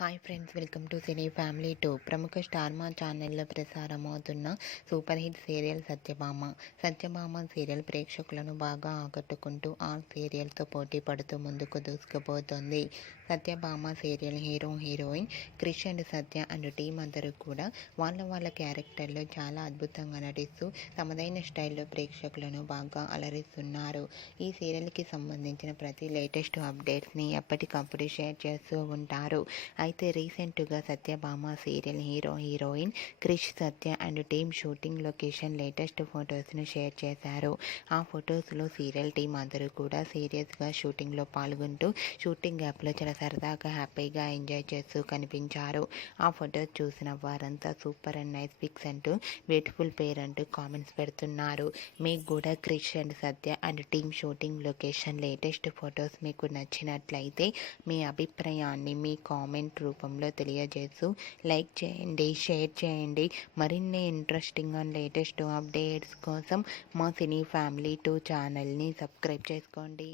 Hi friends, welcome to cine family 2. ప్రముఖ Star Maa ఛానల్లో ప్రసారమవుతున్న super hit serial Satyabhama serial ప్రేక్షకులను బాగా ఆకట్టుకుంటూ ఆ సీరియల్తో పోటీ పడుతూ ముందుకు దూసుకుపోతుంది. Satyabhama serial heroine Krish and Satya and team అందరూ కూడా వాళ్ళ క్యారెక్టర్లో చాలా అద్భుతంగా నటిస్తూ తమదైన స్టైల్లో ప్రేక్షకులను బాగా అలరిస్తున్నారు. ఈ సీరియల్కి సంబంధించిన ప్రతి లేటెస్ట్ అప్డేట్స్ని ఎప్పటికప్పుడు షేర్ చేస్తూ ఉంటారు. అయితే రీసెంట్గా Satyabhama serial heroine Krish, Satya and team shooting location latest ఫొటోస్ను షేర్ చేశారు. ఆ ఫొటోస్లో సీరియల్ టీం అందరూ కూడా సీరియస్గా షూటింగ్లో పాల్గొంటూ షూటింగ్ యాప్లో చాలా సరదాగా హ్యాపీగా ఎంజాయ్ చేస్తూ కనిపించారు. ఆ ఫొటోస్ చూసిన వారంతా సూపర్ అండ్ నైస్ పిక్స్ అంటూ బ్యూటిఫుల్ పేర్ అంటూ కామెంట్స్ పెడుతున్నారు. మీకు కూడా Krish and Satya and team shooting location latest photos మీకు నచ్చినట్లయితే మీ అభిప్రాయాన్ని మీ కామెంట్ రూపంలో తెలియజేస్తూ లైక్ చేయండి, షేర్ చేయండి. మరిన్ని ఇంట్రెస్టింగ్ అండ్ లేటెస్ట్ అప్డేట్స్ కోసం మా సినీ ఫ్యామిలీ 2 ఛానల్ని సబ్స్క్రైబ్ చేసుకోండి.